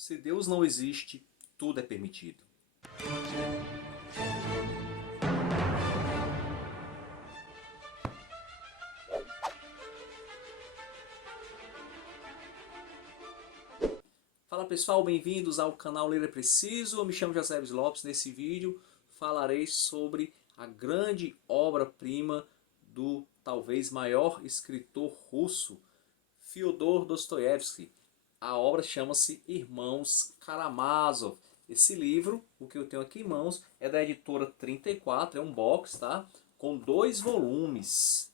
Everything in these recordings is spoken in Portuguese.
Se Deus não existe, tudo é permitido. Fala pessoal, bem-vindos ao canal Ler é Preciso. Eu me chamo José Lopes. Nesse vídeo falarei sobre a grande obra-prima do talvez maior escritor russo, Fyodor Dostoiévski. A obra chama-se Irmãos Karamazov. Esse livro, o que eu tenho aqui em mãos, é da editora 34, é um box, tá? Com dois volumes.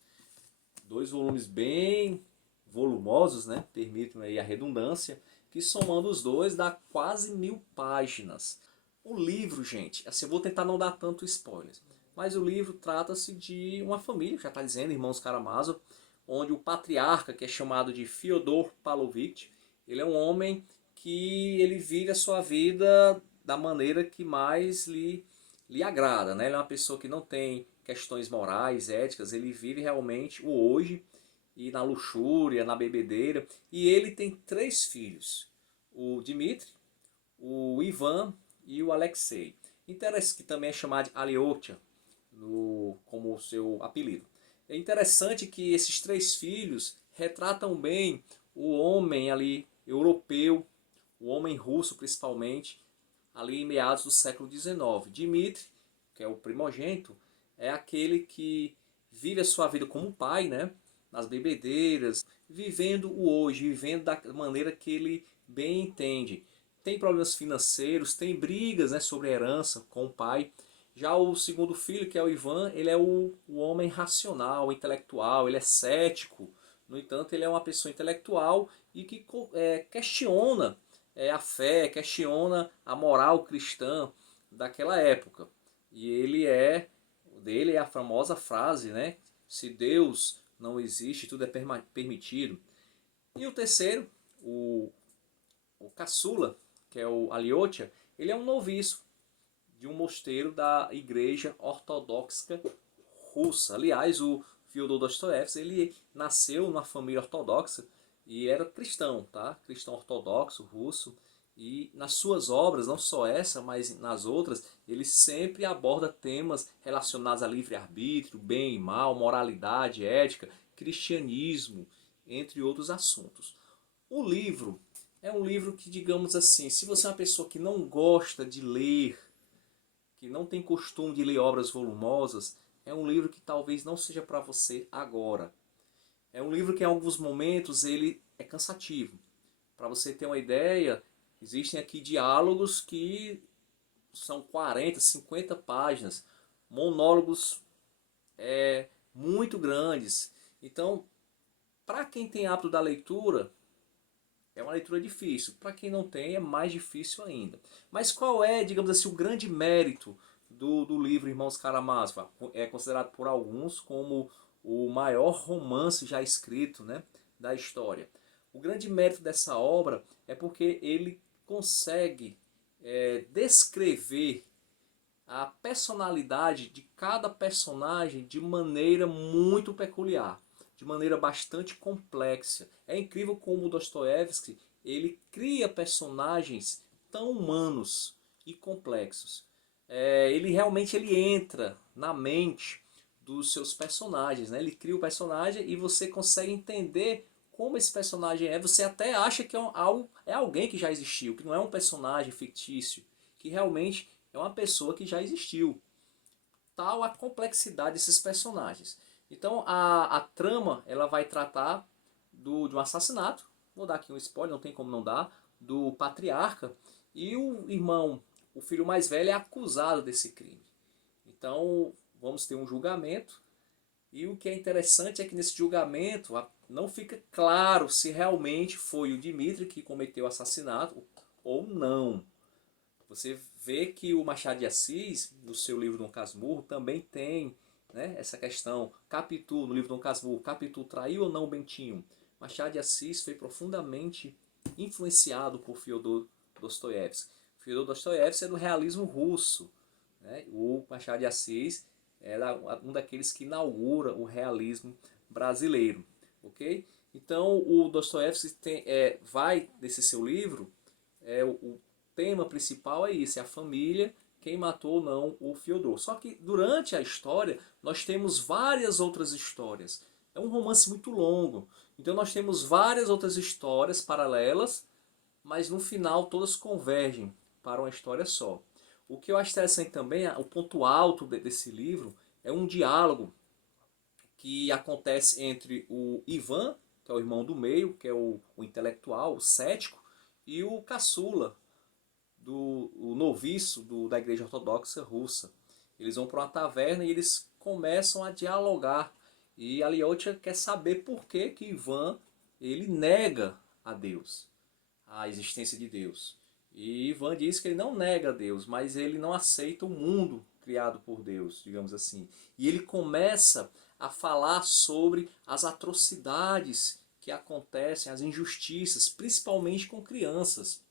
Dois volumes bem volumosos, né? Permitam aí a redundância, que somando os dois dá quase 1000 páginas. O livro, gente, assim, eu vou tentar não dar tanto spoilers, mas o livro trata-se de uma família, já está dizendo, Irmãos Karamazov, onde o patriarca, que é chamado de Fyodor Pavlovich, ele é um homem que ele vive a sua vida da maneira que mais lhe agrada, né? Ele é uma pessoa que não tem questões morais, éticas, ele vive realmente o hoje e na luxúria, na bebedeira. E ele tem três filhos, o Dmitri, o Ivan e o Alexei. Interessa que também é chamado de Alyosha, como seu apelido. É interessante que esses três filhos retratam bem o homem ali europeu, o homem russo principalmente, ali em meados do século XIX. Dmitri, que é o primogênito, é aquele que vive a sua vida como pai, né? Nas bebedeiras, vivendo o hoje, vivendo da maneira que ele bem entende. Tem problemas financeiros, tem brigas, né, sobre herança com o pai. Já o segundo filho, que é o Ivan, ele é o homem racional, intelectual, ele é cético. No entanto, ele é uma pessoa intelectual e que questiona a fé, questiona a moral cristã daquela época. E dele é a famosa frase, né? Se Deus não existe, tudo é permitido. E o terceiro, o caçula, que é o Alyosha, ele é um noviço de um mosteiro da Igreja Ortodoxa Russa. Aliás, o Fyodor Dostoiévski, ele nasceu numa família ortodoxa e era cristão, tá? Cristão ortodoxo, russo. E nas suas obras, não só essa, mas nas outras, ele sempre aborda temas relacionados a livre-arbítrio, bem e mal, moralidade, ética, cristianismo, entre outros assuntos. O livro é um livro que, digamos assim, se você é uma pessoa que não gosta de ler, que não tem costume de ler obras volumosas, é um livro que talvez não seja para você agora. É um livro que em alguns momentos ele é cansativo. Para você ter uma ideia, existem aqui diálogos que são 40, 50 páginas, monólogos muito grandes. Então, para quem tem hábito da leitura, é uma leitura difícil. Para quem não tem, é mais difícil ainda. Mas qual é, digamos assim, o grande mérito do livro Irmãos Karamazov? É considerado por alguns como o maior romance já escrito, né, da história. O grande mérito dessa obra é porque ele consegue descrever a personalidade de cada personagem de maneira muito peculiar, de maneira bastante complexa. É incrível como Dostoiévski ele cria personagens tão humanos e complexos. Ele realmente ele entra na mente dos seus personagens, né? Ele cria o personagem e você consegue entender como esse personagem é. Você até acha que é alguém que já existiu, que não é um personagem fictício, que realmente é uma pessoa que já existiu. Tal a complexidade desses personagens. Então a trama ela vai tratar de um assassinato, vou dar aqui um spoiler, não tem como não dar, do patriarca, e o irmão, o filho mais velho, é acusado desse crime. Então vamos ter um julgamento, e o que é interessante é que nesse julgamento não fica claro se realmente foi o Dmitri que cometeu o assassinato ou não. Você vê que o Machado de Assis, no seu livro Dom Casmurro, também tem, né, essa questão. Capitu, no livro Dom Casmurro, Capitu traiu ou não Bentinho? Machado de Assis foi profundamente influenciado por Fyodor Dostoiévski. Fyodor Dostoiévski é do realismo russo, né? O Machado de Assis era um daqueles que inaugura o realismo brasileiro. Ok? Então o Dostoiévski vai, nesse seu livro, O tema principal é isso, é a família, quem matou ou não o Fyodor. Só que durante a história nós temos várias outras histórias. É um romance muito longo, então nós temos várias outras histórias paralelas, mas no final todas convergem para uma história só. O que eu acho interessante também, o ponto alto desse livro, é um diálogo que acontece entre o Ivan, que é o irmão do meio, que é o intelectual, o cético, e o caçula, o noviço da Igreja Ortodoxa Russa. Eles vão para uma taverna e eles começam a dialogar. E Alyosha quer saber por que Ivan ele nega a Deus, a existência de Deus. E Ivan diz que ele não nega a Deus, mas ele não aceita o mundo criado por Deus, digamos assim. E ele começa a falar sobre as atrocidades que acontecem, as injustiças, principalmente com crianças.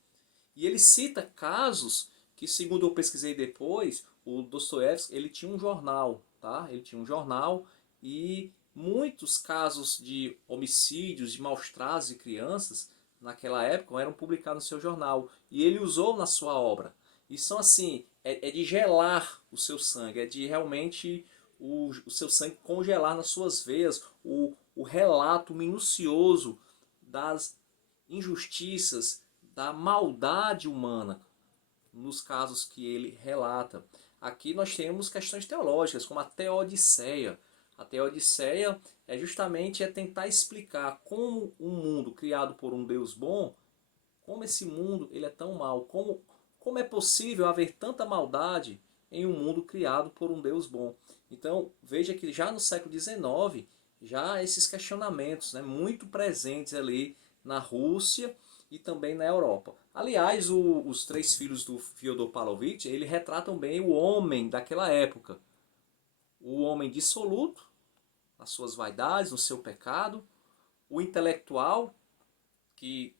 E ele cita casos que, segundo eu pesquisei depois, o Dostoiévski ele tinha um jornal, tá? Ele tinha um jornal e muitos casos de homicídios, de maus-tratos de crianças naquela época eram publicados no seu jornal e ele usou na sua obra. E são assim, é de gelar o seu sangue, é de realmente o seu sangue congelar nas suas veias, o relato minucioso das injustiças, da maldade humana nos casos que ele relata. Aqui nós temos questões teológicas, como a Teodiceia. A Teodiceia é justamente tentar explicar como um mundo criado por um Deus bom, como esse mundo ele é tão mau, como é possível haver tanta maldade em um mundo criado por um Deus bom. Então veja que já no século XIX, já esses questionamentos, né, muito presentes ali na Rússia e também na Europa. Aliás, os três filhos do Fyodor Pavlovich, ele retratam bem o homem daquela época. O homem dissoluto, nas suas vaidades, no seu pecado. O intelectual, que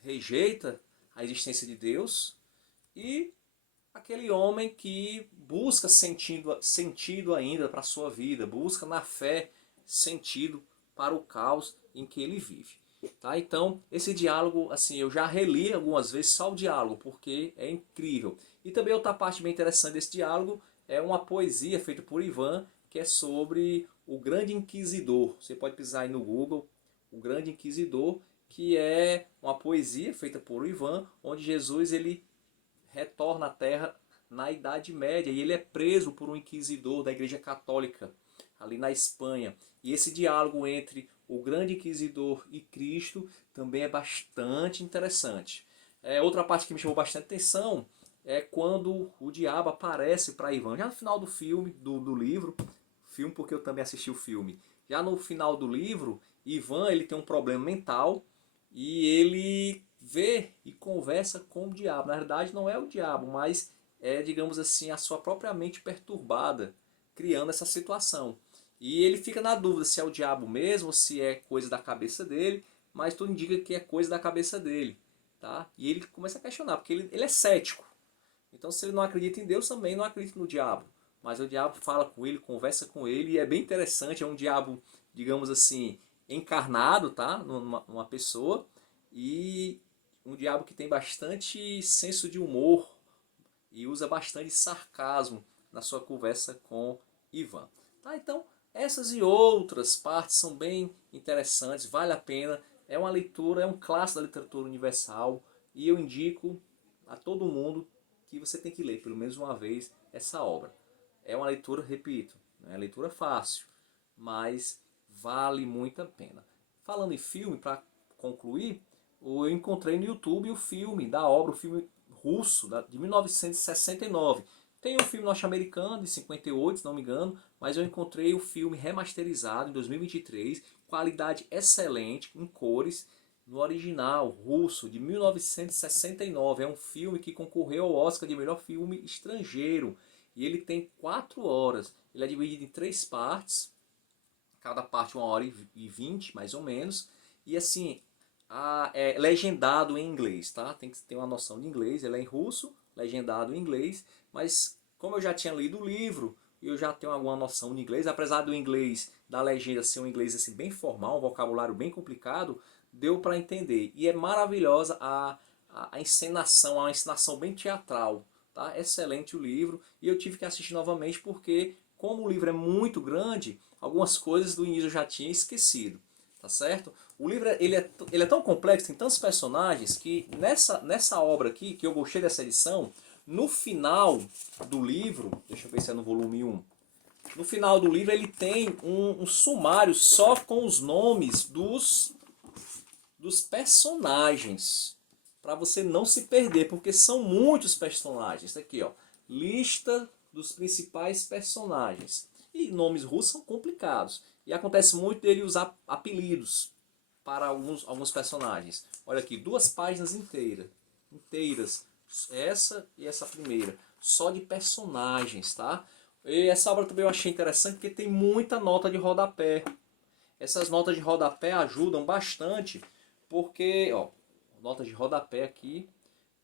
rejeita a existência de Deus. E aquele homem que busca sentido ainda para a sua vida, busca na fé sentido para o caos em que ele vive. Tá? Então, esse diálogo, assim, eu já reli algumas vezes só o diálogo, porque é incrível. E também outra parte bem interessante desse diálogo é uma poesia feita por Ivan, que é sobre o Grande Inquisidor. Você pode pesquisar aí no Google, o Grande Inquisidor, que é uma poesia feita por Ivan, onde Jesus ele retorna à Terra na Idade Média e ele é preso por um inquisidor da Igreja Católica ali na Espanha. E esse diálogo entre o grande inquisidor e Cristo também é bastante interessante. Outra parte que me chamou bastante atenção é quando o diabo aparece para Ivan, já no final do filme, do livro, filme porque eu também assisti o filme. Já no final do livro, Ivan ele tem um problema mental e ele vê e conversa com o diabo. Na verdade não é o diabo, mas é, digamos assim, a sua própria mente perturbada, criando essa situação. E ele fica na dúvida se é o diabo mesmo, se é coisa da cabeça dele, mas tudo indica que é coisa da cabeça dele. Tá? E ele começa a questionar, porque ele é cético. Então se ele não acredita em Deus, também não acredita no diabo. Mas o diabo fala com ele, conversa com ele, e é bem interessante, é um diabo, digamos assim, encarnado, tá? Numa pessoa, e um diabo que tem bastante senso de humor e usa bastante sarcasmo na sua conversa com Ivan. Tá? Então, essas e outras partes são bem interessantes, vale a pena. É uma leitura, é um clássico da literatura universal e eu indico a todo mundo que você tem que ler pelo menos uma vez essa obra. É uma leitura, repito, não é uma leitura fácil, mas vale muito a pena. Falando em filme, para concluir, eu encontrei no YouTube o filme da obra, o filme russo de 1969. Tem um filme norte-americano de 58, se não me engano, mas eu encontrei o filme remasterizado em 2023, qualidade excelente, em cores, no original russo de 1969. É um filme que concorreu ao Oscar de melhor filme estrangeiro e ele tem 4 horas. Ele é dividido em 3 partes, cada parte 1h20 mais ou menos, e assim é legendado em inglês, tá? Tem que ter uma noção de inglês. Ele é em russo, legendado em inglês, mas como eu já tinha lido o livro e eu já tenho alguma noção de inglês, apesar do inglês da legenda ser um inglês assim bem formal, um vocabulário bem complicado, deu para entender. E é maravilhosa a encenação, uma encenação bem teatral. Tá? Excelente o livro, e eu tive que assistir novamente porque, como o livro é muito grande, algumas coisas do início eu já tinha esquecido. Tá certo? O livro ele é tão complexo, tem tantos personagens, que nessa obra aqui, que eu gostei dessa edição, no final do livro, deixa eu ver se é no volume 1, no final do livro ele tem um sumário só com os nomes dos personagens, para você não se perder, porque são muitos personagens. Tá aqui, ó, lista dos principais personagens. E nomes russos são complicados. E acontece muito dele usar apelidos para alguns personagens. Olha aqui, 2 páginas inteiras. Essa e essa primeira. Só de personagens, tá? E essa obra também eu achei interessante porque tem muita nota de rodapé. Essas notas de rodapé ajudam bastante porque, ó, notas de rodapé aqui,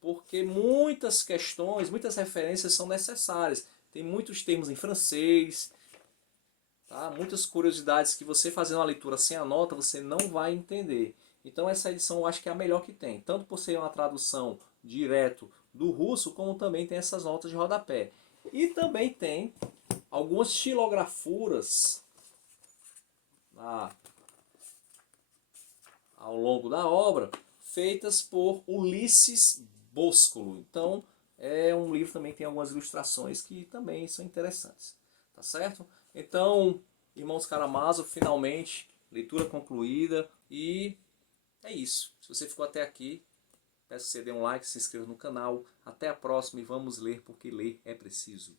porque muitas questões, muitas referências são necessárias. Tem muitos termos em francês, tá? Muitas curiosidades que você fazendo uma leitura sem a nota você não vai entender. Então essa edição eu acho que é a melhor que tem, tanto por ser uma tradução direto do russo, como também tem essas notas de rodapé. E também tem algumas xilografuras ao longo da obra, feitas por Ulisses Boscolo. Então é um livro também que tem algumas ilustrações que também são interessantes. Tá certo? Então, Irmãos Karamazov, finalmente, leitura concluída, e é isso. Se você ficou até aqui, peço que você dê um like, se inscreva no canal. Até a próxima e vamos ler, porque ler é preciso.